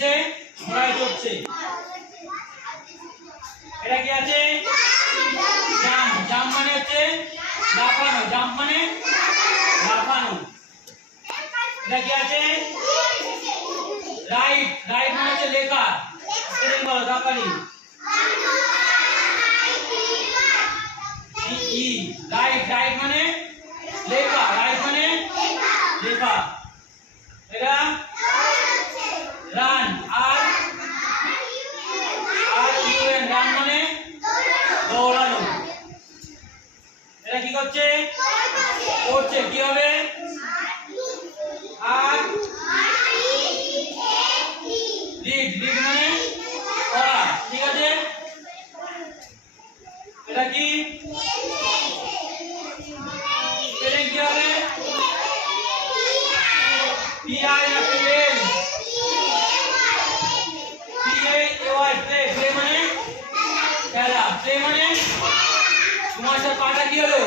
কিসে ঘোড়ায় চড়ছে এটা কি আছে জাম্প জাম্প মানে হচ্ছে লাফানো জাম্প মানে লাফানো এটা কি আছে রাইট রাইট মানে হচ্ছে লেখা স্পেলিং বলো তাড়াতাড়ি ই রাইট রাইট মানে লেখা রাইট মানে লেখা এটা রান আর আর ইউএন রান মানে দৌড়ানো এটা কি করছে করছে কি হবে আর লিড লিড মানে করা ঠিক আছে এটা কি স্পেলিং কি হবে পি আই না P L P A Y play play মানে খেলা প্লে মানে তোমার সাথে পাটা কি হলো